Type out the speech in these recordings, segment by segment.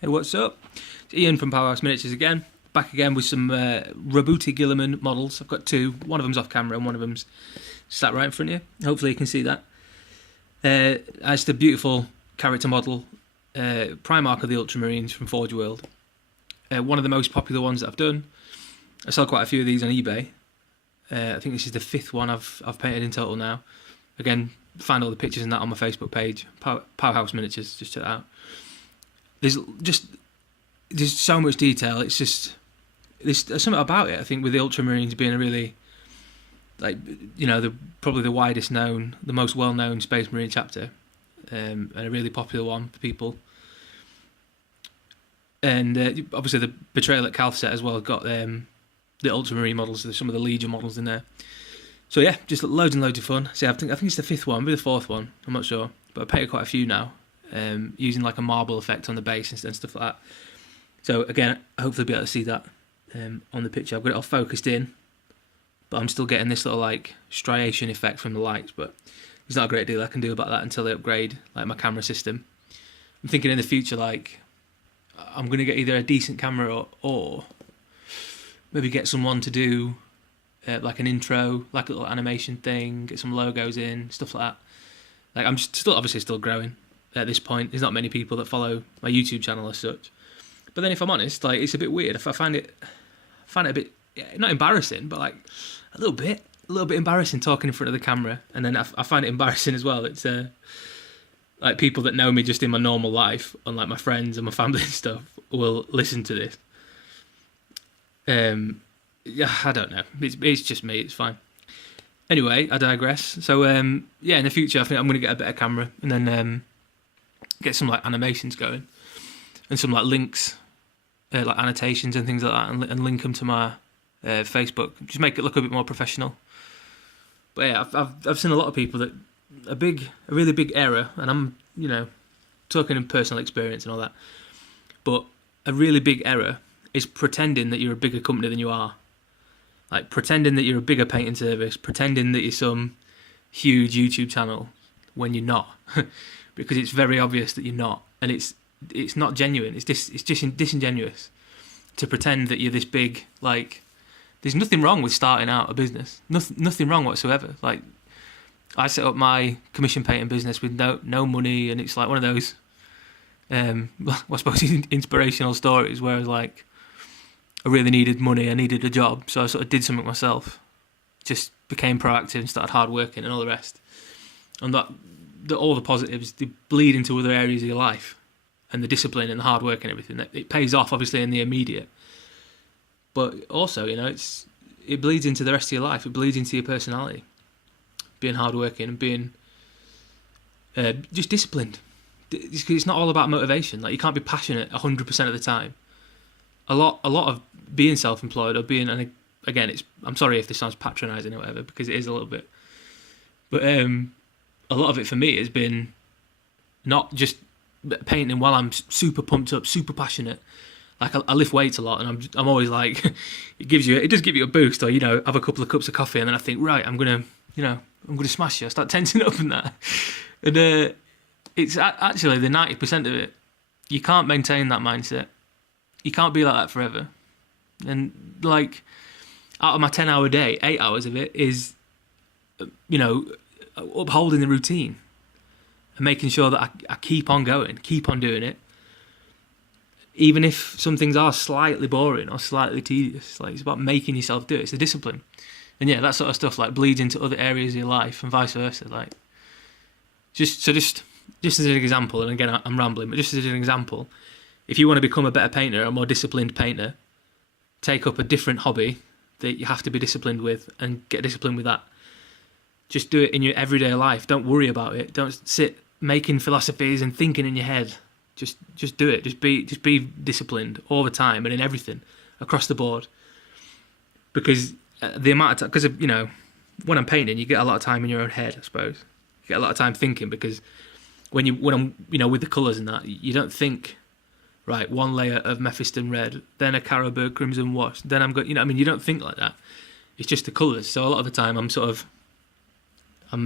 Hey, what's up? It's Ian from Powerhouse Miniatures again. Back again with some Roboute Guilliman models. I've got two. One of them's off camera and one of them's sat right in front of you. Hopefully you can see that. As the beautiful character model, Primarch of the Ultramarines from Forge World. One of the most popular ones that I've done. I sell quite a few of these on eBay. I think this is the fifth one I've painted in total now. Again, find all the pictures and that on my Facebook page, Powerhouse Miniatures. Just check that out. There's so much detail. It's just there's something about it. I think with the Ultramarines being a really probably the widest known, the most well known Space Marine chapter, and a really popular one for people. And obviously the Betrayal at Calth set as well got the Ultramarine models. There's some of the Legion models in there. So yeah, just loads and loads of fun. See, I think it's the fifth one, maybe the fourth one. I'm not sure, but I painted quite a few now. Using like a marble effect on the base and stuff like that. So again, hopefully be able to see that on the picture. I've got it all focused in, but I'm still getting this little like striation effect from the lights, but there's not a great deal I can do about that until I upgrade like my camera system. I'm thinking in the future, like I'm going to get either a decent camera or maybe get someone to do like an intro, like a little animation thing, get some logos in, stuff like that. Like I'm still growing. At this point, there's not many people that follow my YouTube channel as such. But then, if I'm honest, like it's a bit weird. If I find it a bit not embarrassing, but like a little bit embarrassing talking in front of the camera. And then I find it embarrassing as well. It's like people that know me just in my normal life, unlike my friends and my family and stuff, will listen to this. Yeah, I don't know. It's just me. It's fine. Anyway, I digress. So in the future, I think I'm going to get a better camera and then. Get some like animations going and some like links, like annotations and things like that, and link them to my Facebook. Just make it look a bit more professional. But yeah, I've seen a lot of people that a really big error, and I'm talking in personal experience and all that. But a really big error is pretending that you're a bigger company than you are, like pretending that you're a bigger painting service, pretending that you're some huge YouTube channel when you're not. Because it's very obvious that you're not, and it's not genuine. It's just disingenuous to pretend that you're this big. Like, there's nothing wrong with starting out a business. Nothing wrong whatsoever. Like, I set up my commission painting business with no money, and it's like one of those, I suppose, inspirational stories where I was like, I really needed money, I needed a job, so I sort of did something myself. Just became proactive and started hard working and all the rest, and that. All the positives, they bleed into other areas of your life, and the discipline and the hard work and everything. It pays off, obviously, in the immediate, but also, it bleeds into the rest of your life. It bleeds into your personality, being hardworking and being just disciplined. It's not all about motivation. Like, you can't be passionate 100% of the time. A lot of being self-employed or being, and again, I'm sorry if this sounds patronising or whatever, because it is a little bit, but a lot of it for me has been not just painting while I'm super pumped up, super passionate. Like I lift weights a lot, and I'm always like, it does give you a boost, or have a couple of cups of coffee, and then I think, right, I'm gonna smash you. I start tensing up and that, and it's actually the 90% of it. You can't maintain that mindset. You can't be like that forever. And like, out of my 10-hour day, 8 hours of it is, upholding the routine and making sure that I keep on going, keep on doing it, even if some things are slightly boring or slightly tedious. Like, it's about making yourself do it. It's a discipline, and yeah, that sort of stuff like bleeds into other areas of your life and vice versa. Like, just as an example, and again I'm rambling, but just as an example, if you want to become a better painter, a more disciplined painter, take up a different hobby that you have to be disciplined with and get disciplined with that. Just do it in your everyday life. Don't worry about it. Don't sit making philosophies and thinking in your head. Just do it. Just be disciplined all the time and in everything across the board. Because the amount of time, because when I'm painting, you get a lot of time in your own head. I suppose you get a lot of time thinking, because when I'm with the colours and that, you don't think, right, one layer of Mephiston red, then a Carroburg crimson wash, then I'm going. You don't think like that. It's just the colours. So a lot of the time, I'm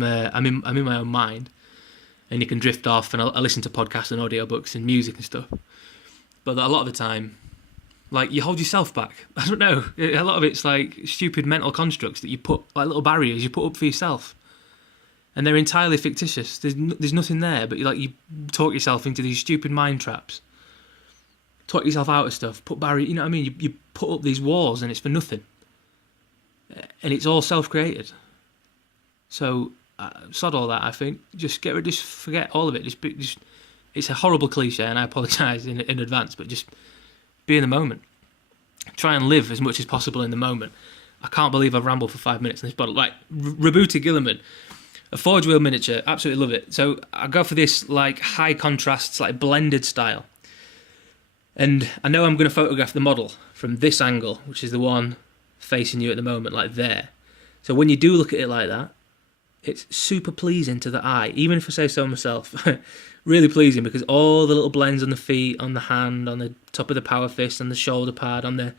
in my own mind, and you can drift off, and I listen to podcasts and audiobooks and music and stuff. but a lot of the time, like, you hold yourself back. I don't know. A lot of it's like stupid mental constructs that you put, like little barriers you put up for yourself, and they're entirely fictitious. There's nothing there, but you talk yourself into these stupid mind traps. Talk yourself out of stuff. Put barrier. You know what I mean? You put up these walls, and it's for nothing. And it's all self-created. So sod all that. I think just forget all of it. Just it's a horrible cliche, and I apologise in advance. But just be in the moment. Try and live as much as possible in the moment. I can't believe I've rambled for 5 minutes on this bottle. Like, Roboute Guilliman, a forge wheel miniature, absolutely love it. So I go for this like high contrast, like blended style. And I know I'm going to photograph the model from this angle, which is the one facing you at the moment, like there. So when you do look at it like that, it's super pleasing to the eye, even if I say so myself. Really pleasing, because all the little blends on the feet, on the hand, on the top of the power fist, on the shoulder pad, on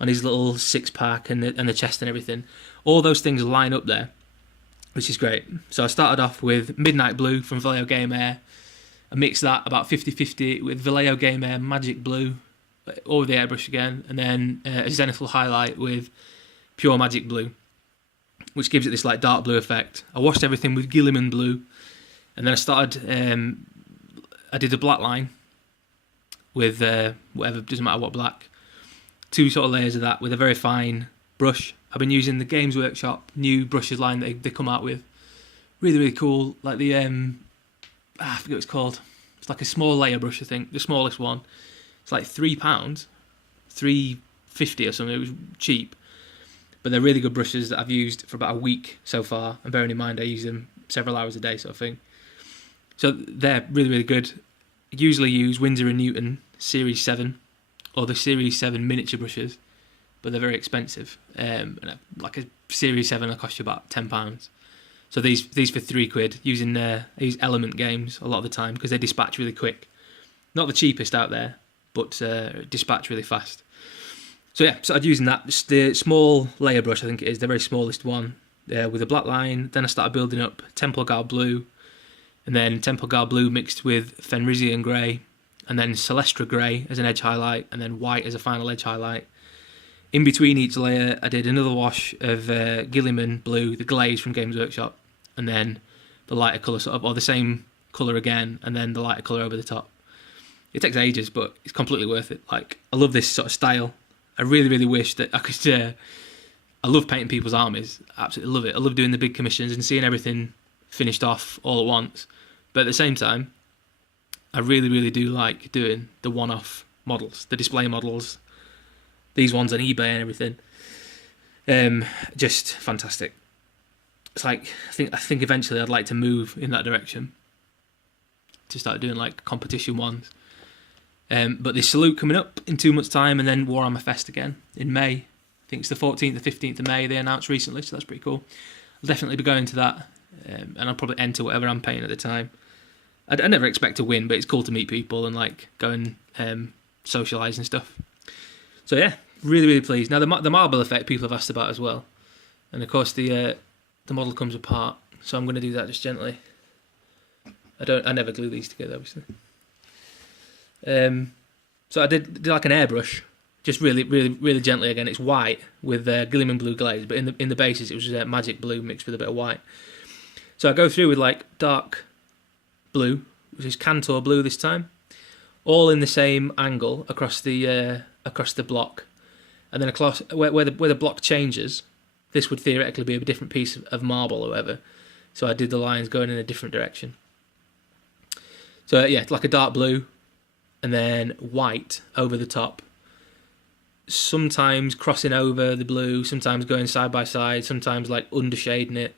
his little six pack and the chest and everything, all those things line up there, which is great. So I started off with Midnight Blue from Vallejo Game Air. I mixed that about 50-50 with Vallejo Game Air Magic Blue, over the airbrush again, and then a Zenithal highlight with pure Magic Blue, which gives it this like dark blue effect. I washed everything with Guilliman Blue, and then I started. I did a black line with whatever, doesn't matter what black. 2 sort of layers of that with a very fine brush. I've been using the Games Workshop new brushes line that they come out with. Really, really cool. Like the I forget what it's called. It's like a small layer brush, I think, the smallest one. It's like £3, $3.50 or something. It was cheap, but they're really good brushes that I've used for about a week so far. And bearing in mind, I use them several hours a day, sort of thing. So they're really, really good. I usually use Winsor & Newton Series 7 or the Series 7 miniature brushes, but they're very expensive. And like a Series 7 will cost you about £10. So these for £3, using I use Element Games a lot of the time because they dispatch really quick. Not the cheapest out there, but dispatch really fast. So yeah, started using that. Just the small layer brush, I think it is, the very smallest one, with a black line. Then I started building up Temple Guard Blue, and then Temple Guard Blue mixed with Fenrisian Grey, and then Celestra Grey as an edge highlight, and then white as a final edge highlight. In between each layer, I did another wash of Guilliman Blue, the glaze from Games Workshop, and then the lighter colour, sort of, or the same colour again, and then the lighter colour over the top. It takes ages, but it's completely worth it. Like, I love this sort of style. I really, really wish that I could... I love painting people's armies. Absolutely love it. I love doing the big commissions and seeing everything finished off all at once. But at the same time, I really, really do like doing the one-off models, the display models, these ones on eBay and everything. Just fantastic. It's like, I think eventually I'd like to move in that direction, to start doing like competition ones. But there's Salute coming up in 2 months' time, and then Warhammer Fest again in May. I think it's the 14th or 15th of May they announced recently, so that's pretty cool. I'll definitely be going to that, and I'll probably enter whatever I'm paying at the time. I never expect to win, but it's cool to meet people and like go and socialise and stuff. So yeah, really, really pleased. Now the marble effect people have asked about as well, and of course the model comes apart, so I'm going to do that just gently. I never glue these together, obviously. So I did like an airbrush, just really, really, really gently again. It's white with Guilliman Blue glaze, but in the bases it was Magic Blue mixed with a bit of white. So I go through with like dark blue, which is Cantor blue this time, all in the same angle across the block, and then across where the block changes, this would theoretically be a different piece of marble or whatever. So I did the lines going in a different direction. So yeah, it's like a dark blue, and then white over the top. Sometimes crossing over the blue, sometimes going side by side, sometimes like undershading it,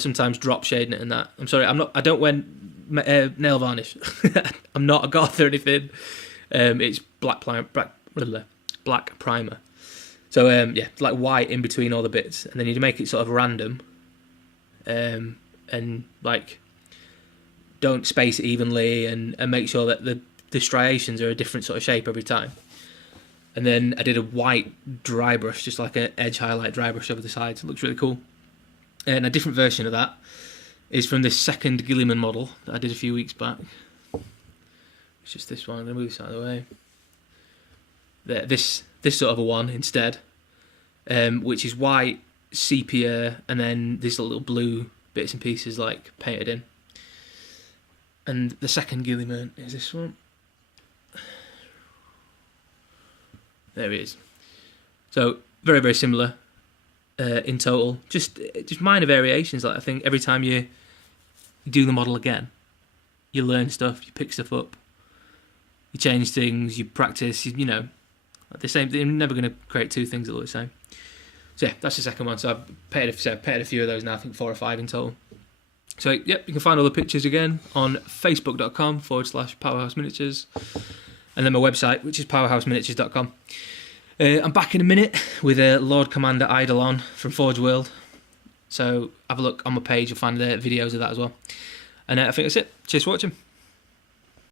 sometimes drop shading it and that. I'm sorry, I don't wear nail varnish. I'm not a goth or anything. It's black primer. So yeah, like white in between all the bits, and then you make it sort of random, and like don't space it evenly, and make sure that the striations are a different sort of shape every time. And then I did a white dry brush, just like an edge highlight dry brush over the sides. It looks really cool. And a different version of that is from this second Guilliman model that I did a few weeks back. It's just this one. I'm going to move this out of the way. this sort of a one instead, which is white, sepia, and then these little blue bits and pieces like painted in. And the second Guilliman is this one. There it is. So very, very similar in total. Just minor variations. Like I think every time you do the model again, you learn stuff, you pick stuff up, you change things, you practice. You know, like the same. You're never going to create two things that look the same. So yeah, that's the second one. So I've painted a few of those now. I think 4 or 5 in total. So yep, you can find all the pictures again on facebook.com/Powerhouse Miniatures, and then my website, which is powerhouseminiatures.com. I'm back in a minute with Lord Commander Eidolon from Forge World. So have a look on my page, you'll find the videos of that as well. And I think that's it. Cheers for watching.